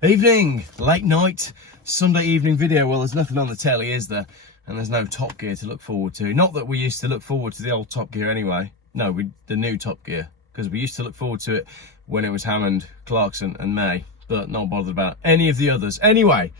Evening, late night, Sunday evening video. Well, there's nothing on the telly, is there? And there's no Top Gear to look forward to. Not that we used to look forward to the old Top Gear anyway. No, the new Top Gear. Because we used to look forward to it when it was Hammond, Clarkson and May. But not bothered about any of the others. Anyway,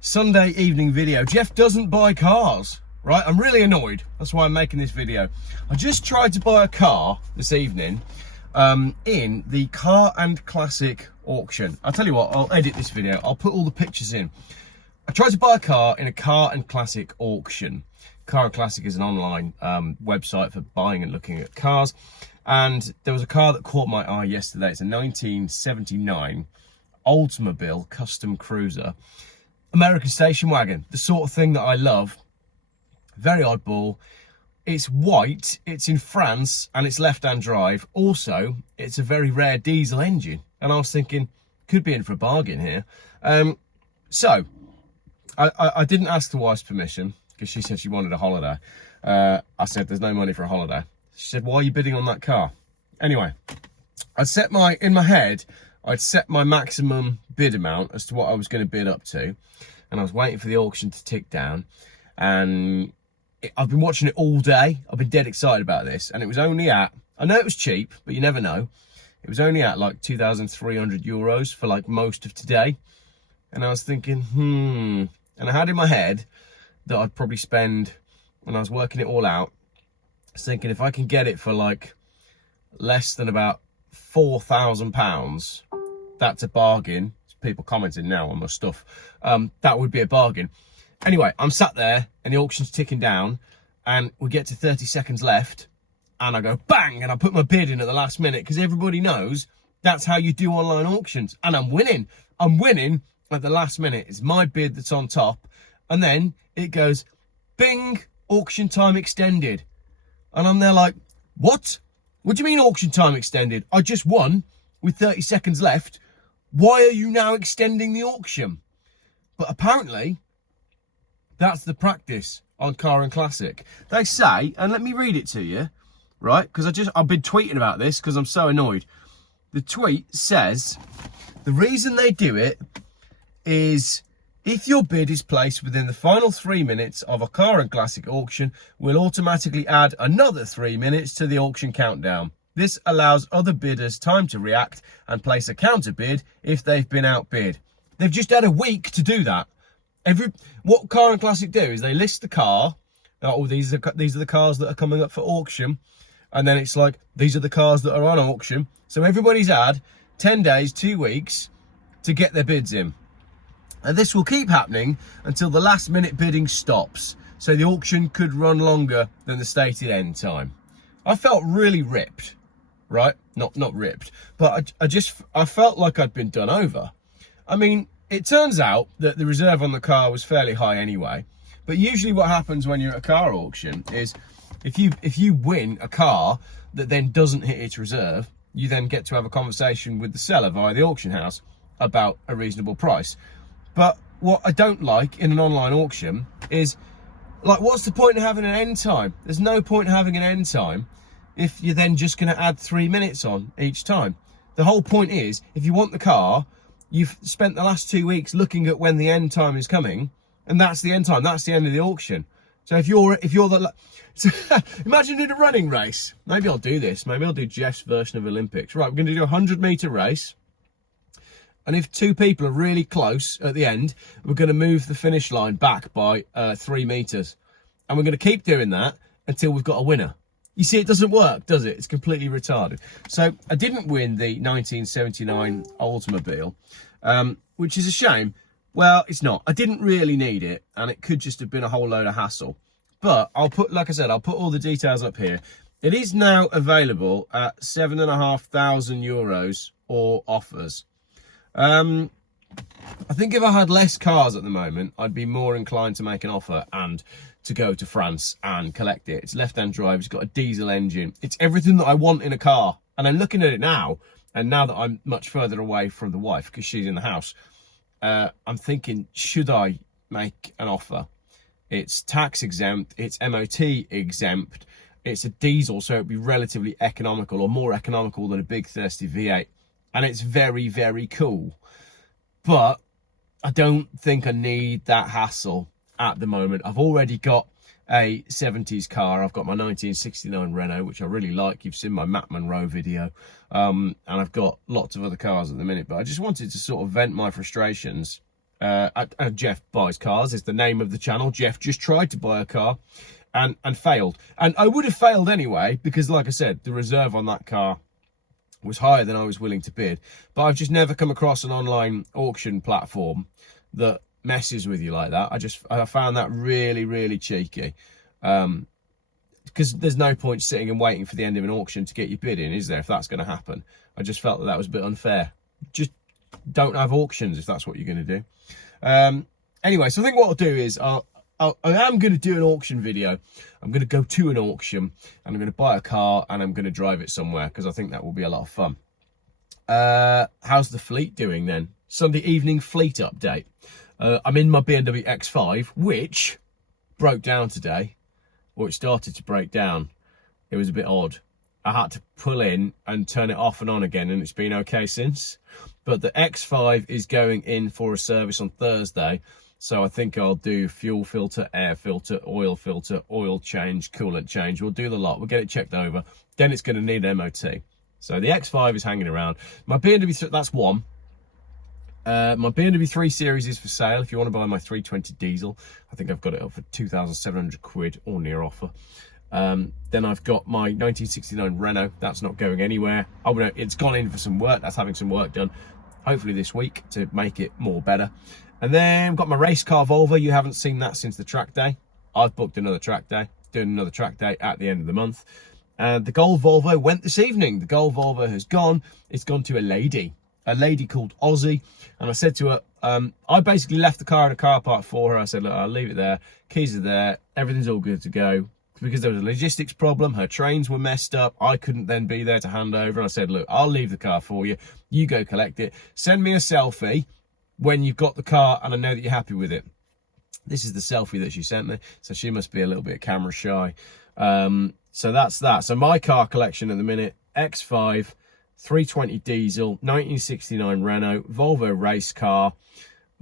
Sunday evening video. Geoff doesn't buy cars, right? I'm really annoyed. That's why I'm making this video. I just tried to buy a car this evening in the Car and Classic auction. I'll tell you what, I'll edit this video. I'll put all the pictures in. I tried to buy a car in a Car and Classic auction. Car and Classic is an online website for buying and looking at cars. And there was a car that caught my eye yesterday. It's a 1979 Oldsmobile custom cruiser. American station wagon, the sort of thing that I love. Very oddball. It's white, it's in France, and it's left-hand drive. Also, it's a very rare diesel engine. And I was thinking, could be in for a bargain here. So, I didn't ask the wife's permission, because she said she wanted a holiday. I said, there's no money for a holiday. She said, why are you bidding on that car? Anyway, in my head, I'd set my maximum bid amount as to what I was going to bid up to. And I was waiting for the auction to tick down. And I've been watching it all day. I've been dead excited about this. And it was only at, I know it was cheap, but you never know. It was only at like 2,300 euros for like most of today. And I was thinking, And I had in my head that I'd probably spend, when I was working it all out, I was thinking if I can get it for like less than about £4,000, that's a bargain. There's people commenting now on my stuff. That would be a bargain. Anyway, I'm sat there and the auction's ticking down and we get to 30 seconds left and I go bang and I put my bid in at the last minute because everybody knows that's how you do online auctions. And I'm winning. I'm winning at the last minute. It's my bid that's on top. And then it goes, bing, auction time extended. And I'm there like, what? What do you mean auction time extended? I just won with 30 seconds left. Why are you now extending the auction? But apparently, that's the practice on Car and Classic. They say, and let me read it to you, right? Because I've been tweeting about this because I'm so annoyed. The tweet says, the reason they do it is if your bid is placed within the final 3 minutes of a Car and Classic auction, we'll automatically add another 3 minutes to the auction countdown. This allows other bidders time to react and place a counter bid if they've been outbid. They've just had a week to do that. What Car and Classic do is they list the car. Oh, these are the cars that are coming up for auction. And then it's like, these are the cars that are on auction. So everybody's had 10 days, 2 weeks to get their bids in. And this will keep happening until the last minute bidding stops. So the auction could run longer than the stated end time. I felt really ripped, right? Not ripped, but I felt like I'd been done over. I mean, it turns out that the reserve on the car was fairly high anyway. But usually what happens when you're at a car auction is if you win a car that then doesn't hit its reserve, you then get to have a conversation with the seller via the auction house about a reasonable price. But what I don't like in an online auction is, like, what's the point of having an end time? There's no point having an end time if you're then just going to add 3 minutes on each time. The whole point is, if you want the car, you've spent the last 2 weeks looking at when the end time is coming, and that's the end time. That's the end of the auction. So if you're imagine in a running race. Maybe I'll do this. Maybe I'll do Geoff's version of Olympics. Right, we're going to do a 100-meter race. And if two people are really close at the end, we're going to move the finish line back by 3 meters. And we're going to keep doing that until we've got a winner. You see, it doesn't work, does it? It's completely retarded. So I didn't win the 1979 Oldsmobile, which is a shame. Well, it's not. I didn't really need it, and it could just have been a whole load of hassle. But like I said, I'll put all the details up here. It is now available at 7,500 euros or offers. I think if I had less cars at the moment, I'd be more inclined to make an offer and to go to France and collect it. It's left-hand drive, it's got a diesel engine. It's everything that I want in a car. And I'm looking at it now, and now that I'm much further away from the wife because she's in the house, I'm thinking, should I make an offer? It's tax exempt, it's MOT exempt, it's a diesel, so it'd be relatively economical or more economical than a big thirsty V8. And it's very, very cool. but I don't think I need that hassle at the moment. I've already got a 70s car. I've got my 1969 Renault, which I really like. You've seen my Matt Monroe video. And I've got lots of other cars at the minute, but I just wanted to sort of vent my frustrations. Geoff Buys Cars is the name of the channel. Geoff just tried to buy a car and failed. And I would have failed anyway, because like I said, the reserve on that car was higher than I was willing to bid. But I've just never come across an online auction platform that messes with you like that. I found that really, really cheeky. Because there's no point sitting and waiting for the end of an auction to get your bid in, is there, if that's going to happen? I just felt that was a bit unfair. Just don't have auctions if that's what you're going to do. Anyway, so I think what I'll do is I am going to do an auction video. I'm going to go to an auction and I'm going to buy a car and I'm going to drive it somewhere, because I think that will be a lot of fun. How's the fleet doing then? Sunday evening fleet update. I'm in my BMW X5, which broke down today, or it started to break down. It was a bit odd. I had to pull in and turn it off and on again, and it's been okay since. But the X5 is going in for a service on Thursday, so I think I'll do fuel filter, air filter, oil change, coolant change. We'll do the lot. We'll get it checked over. Then it's going to need an MOT. So the X5 is hanging around. My BMW, that's one. My BMW 3 Series is for sale if you want to buy my 320 diesel. I think I've got it up for 2,700 quid or near offer. Then I've got my 1969 Renault. That's not going anywhere. It's gone in for some work. That's having some work done, hopefully this week, to make it more better. And then I've got my race car Volvo. You haven't seen that since the track day. I've booked another track day, doing another track day at the end of the month. The gold Volvo went this evening. The gold Volvo has gone. It's gone to a lady called Aussie. And I said to her, I basically left the car in a car park for her. I said, look, I'll leave it there. Keys are there. Everything's all good to go. Because there was a logistics problem. Her trains were messed up. I couldn't then be there to hand over. And I said, look, I'll leave the car for you. You go collect it. Send me a selfie when you've got the car and I know that you're happy with it. This is the selfie that she sent me. So she must be a little bit camera shy. So that's that. So my car collection at the minute, X5, 320 diesel, 1969 Renault, Volvo race car,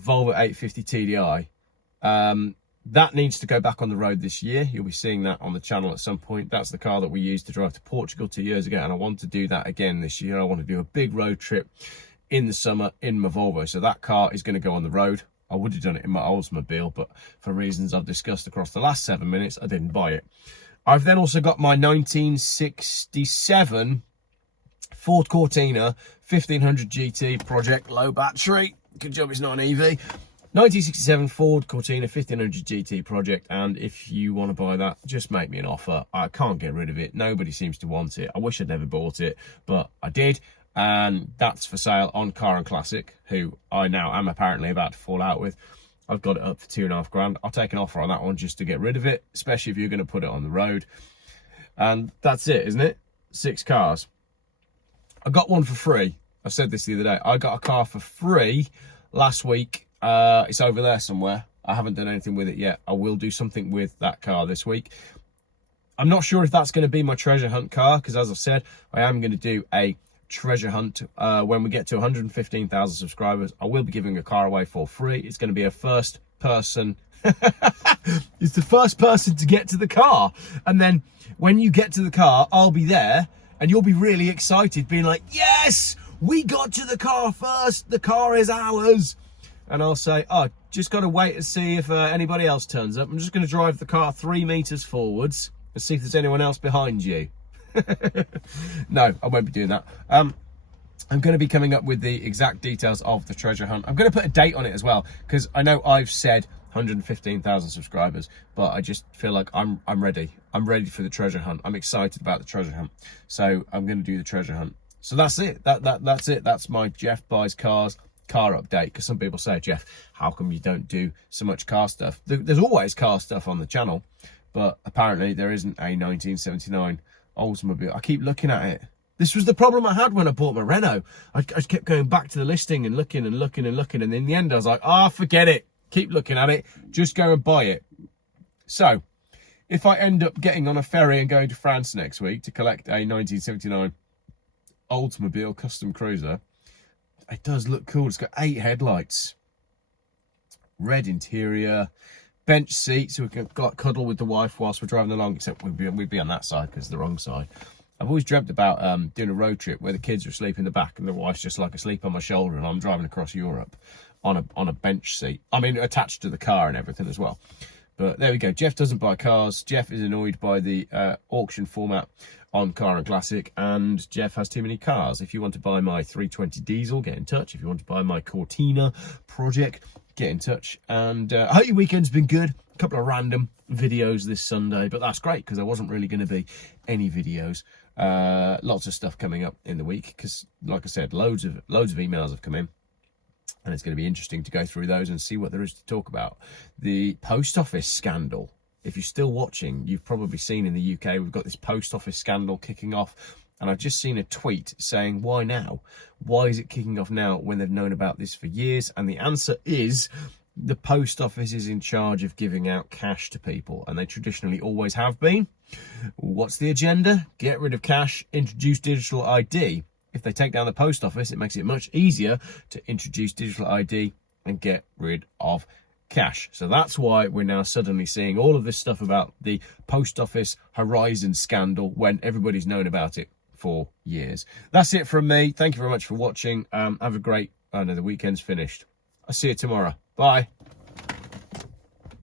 Volvo 850 TDI. That needs to go back on the road this year. You'll be seeing that on the channel at some point. That's the car that we used to drive to Portugal 2 years ago, and I want to do that again this year. I want to do a big road trip in the summer in my Volvo. So that car is going to go on the road. I would have done it in my Oldsmobile, but for reasons I've discussed across the last 7 minutes, I didn't buy it. I've then also got my 1967 Ford Cortina 1500 GT Project, low battery. Good job it's not an EV. 1967 Ford Cortina 1500 GT Project, and if you want to buy that, just make me an offer. I can't get rid of it. Nobody seems to want it. I wish I'd never bought it, but I did, and that's for sale on Car and Classic, who I now am apparently about to fall out with. I've got it up for £2.5 grand. I'll take an offer on that one just to get rid of it, especially if you're going to put it on the road. And that's it, isn't it? 6 cars. I got one for free. I said this the other day. I got a car for free last week. It's over there somewhere. I haven't done anything with it yet. I will do something with that car this week. I'm not sure if that's going to be my treasure hunt car, because as I've said, I am going to do a treasure hunt when we get to 115,000 subscribers. I will be giving a car away for free. It's going to be a first person. It's the first person to get to the car, and then when you get to the car, I'll be there and you'll be really excited, being like, yes, we got to the car first, the car is ours. And I'll say, oh, just got to wait and see if anybody else turns up. I'm just going to drive the car 3 meters forwards and see if there's anyone else behind you. No, I won't be doing that. I'm going to be coming up with the exact details of the treasure hunt. I'm going to put a date on it as well, because I know I've said 115,000 subscribers, but I just feel like I'm ready. I'm ready for the treasure hunt. I'm excited about the treasure hunt. So I'm going to do the treasure hunt. So that's it. That's it. That's my Geoff Buys Cars car update. Because some people say, Geoff, how come you don't do so much car stuff? There's always car stuff on the channel, but apparently there isn't a 1979 Oldsmobile. I keep looking at it. This was the problem I had when I bought my Renault. I kept going back to the listing and looking and looking and looking, and in the end I was like, forget it. Keep looking at it. Just go and buy it. So if I end up getting on a ferry and going to France next week to collect a 1979 Oldsmobile custom cruiser, It does look cool. It's got 8 headlights, red interior, bench seat, so we can cuddle with the wife whilst we're driving along, except we'd be on that side because it's the wrong side. I've always dreamt about doing a road trip where the kids are asleep in the back and the wife's just like asleep on my shoulder, and I'm driving across Europe on a bench seat. I mean, attached to the car and everything as well. But there we go. Geoff doesn't buy cars. Geoff is annoyed by the auction format on Car and Classic, and Geoff has too many cars. If you want to buy my 320 diesel, get in touch. If you want to buy my Cortina project, get in touch. And I hope your weekend's been good. A couple of random videos this Sunday, but that's great because there wasn't really going to be any videos. Lots of stuff coming up in the week because, like I said, loads of emails have come in. And it's going to be interesting to go through those and see what there is to talk about. The post office scandal. If you're still watching, you've probably seen in the UK, we've got this post office scandal kicking off. And I've just seen a tweet saying, why now? Why is it kicking off now when they've known about this for years? And the answer is the post office is in charge of giving out cash to people. And they traditionally always have been. What's the agenda? Get rid of cash, introduce digital ID. If they take down the post office, it makes it much easier to introduce digital ID and get rid of cash. So that's why we're now suddenly seeing all of this stuff about the post office Horizon scandal when everybody's known about it for years. That's it from me. Thank you very much for watching. Have a great, the weekend's finished. I'll see you tomorrow. Bye.